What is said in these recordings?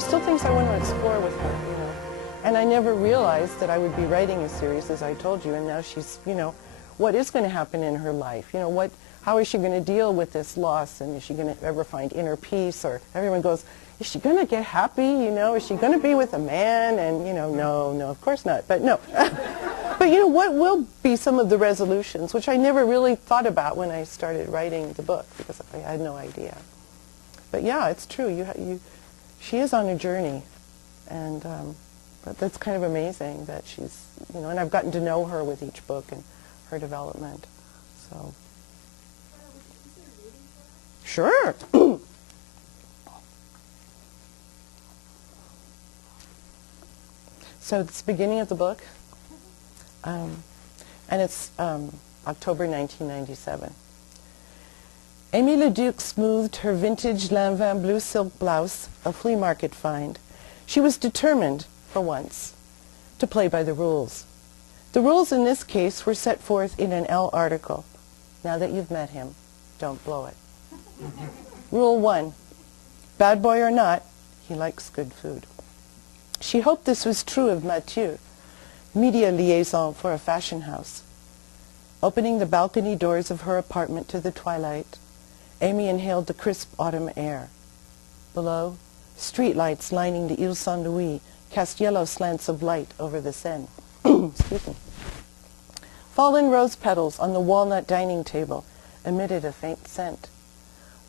are still things I want to explore with her, you know. And I never realized that I would be writing a series, as I told you, and now she's, you know, what is going to happen in her life? You know, how is she going to deal with this loss, and is she going to ever find inner peace? Or everyone goes, is she going to get happy, you know? Is she going to be with a man? And, you know, no, of course not, but no. But, you know, what will be some of the resolutions, which I never really thought about when I started writing the book, because I had no idea. But yeah, it's true. She is on a journey, and but that's kind of amazing that she's, you know, and I've gotten to know her with each book and her development. So, sure. So it's the beginning of the book, and it's October 1997. Amy Leduc smoothed her vintage Lanvin blue silk blouse, a flea market find. She was determined, for once, to play by the rules. The rules in this case were set forth in an Elle article. Now that you've met him, don't blow it. Rule 1, bad boy or not, he likes good food. She hoped this was true of Mathieu, media liaison for a fashion house. Opening the balcony doors of her apartment to the twilight, Amy inhaled the crisp autumn air. Below, street lights lining the Ile Saint-Louis cast yellow slants of light over the Seine. Excuse me. Fallen rose petals on the walnut dining table emitted a faint scent.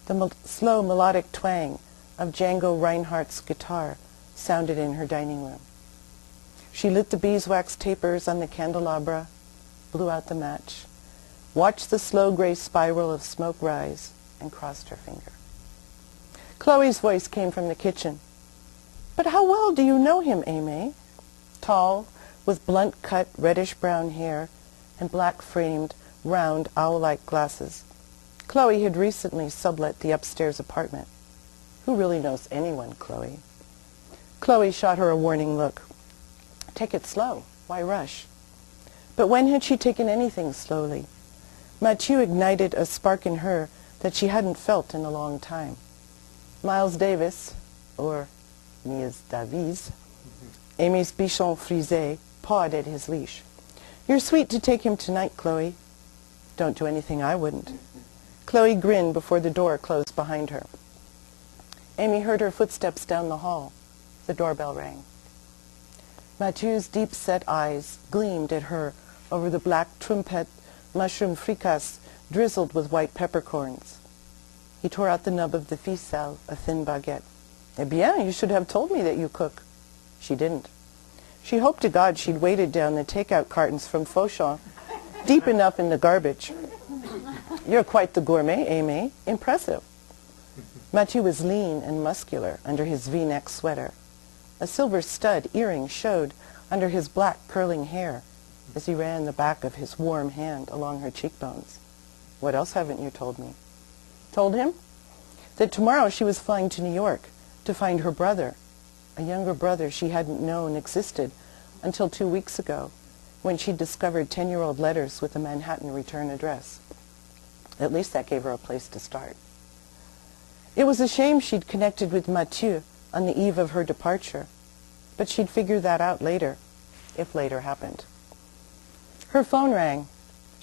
The slow melodic twang of Django Reinhardt's guitar sounded in her dining room. She lit the beeswax tapers on the candelabra, blew out the match, watched the slow gray spiral of smoke rise, and crossed her finger. Chloe's voice came from the kitchen. But how well do you know him, Amy? Tall, with blunt-cut reddish-brown hair and black-framed, round, owl-like glasses. Chloe had recently sublet the upstairs apartment. Who really knows anyone, Chloe? Chloe shot her a warning look. Take it slow. Why rush? But when had she taken anything slowly? Mathieu ignited a spark in her that she hadn't felt in a long time. Miles Davis, or Miles Davies, Amy's bichon frisé, pawed at his leash. You're sweet to take him tonight, Chloe. Don't do anything I wouldn't. Chloe grinned before the door closed behind her. Amy heard her footsteps down the hall. The doorbell rang. Mathieu's deep-set eyes gleamed at her over the black trumpet mushroom fricasse drizzled with white peppercorns. He tore out the nub of the ficelle, a thin baguette. Eh bien, you should have told me that you cook. She didn't. She hoped to God she'd weighted down the takeout cartons from Fauchon deep enough in the garbage. You're quite the gourmet, Amy. Impressive. Mathieu was lean and muscular under his V-neck sweater. A silver stud earring showed under his black curling hair as he ran the back of his warm hand along her cheekbones. What else haven't you told me? Told him that tomorrow she was flying to New York to find her brother, a younger brother she hadn't known existed until 2 weeks ago, when she discovered 10-year-old letters with a Manhattan return address. At least that gave her a place to start. It was a shame she'd connected with Mathieu on the eve of her departure, but she'd figure that out later, if later happened. Her phone rang.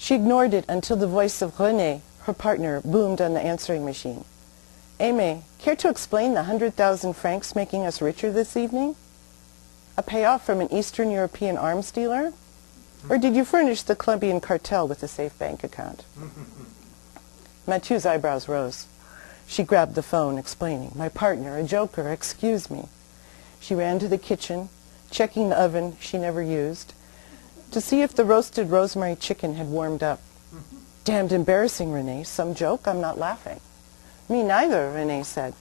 She ignored it until the voice of René, her partner, boomed on the answering machine. Amy, care to explain the 100,000 francs making us richer this evening? A payoff from an Eastern European arms dealer? Or did you furnish the Colombian cartel with a safe bank account? Mathieu's eyebrows rose. She grabbed the phone, explaining, my partner, a joker, excuse me. She ran to the kitchen, checking the oven she never used, to see if the roasted rosemary chicken had warmed up. Damned embarrassing, René. Some joke? I'm not laughing. Me neither, René said.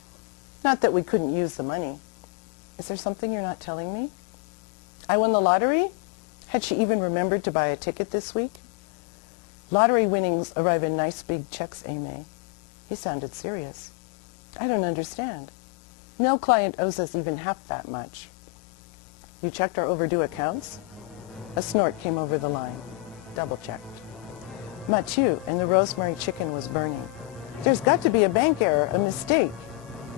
Not that we couldn't use the money. Is there something you're not telling me? I won the lottery? Had she even remembered to buy a ticket this week? Lottery winnings arrive in nice big checks, Amy. He sounded serious. I don't understand. No client owes us even half that much. You checked our overdue accounts? A snort came over the line. Double-checked. Mathieu and the rosemary chicken was burning. There's got to be a bank error, a mistake.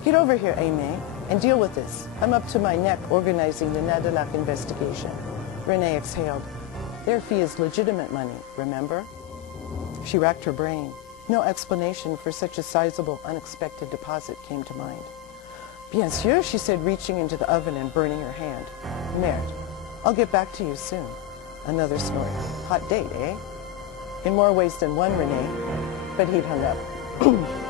Get over here, Amy. and deal with this. I'm up to my neck organizing the Nadalac investigation. Renee exhaled. Their fee is legitimate money, remember? She racked her brain. No explanation for such a sizable, unexpected deposit came to mind. Bien sûr, she said, reaching into the oven and burning her hand. Merde. I'll get back to you soon. Another snort. Hot date, eh? In more ways than one, Renee. But he'd hung up.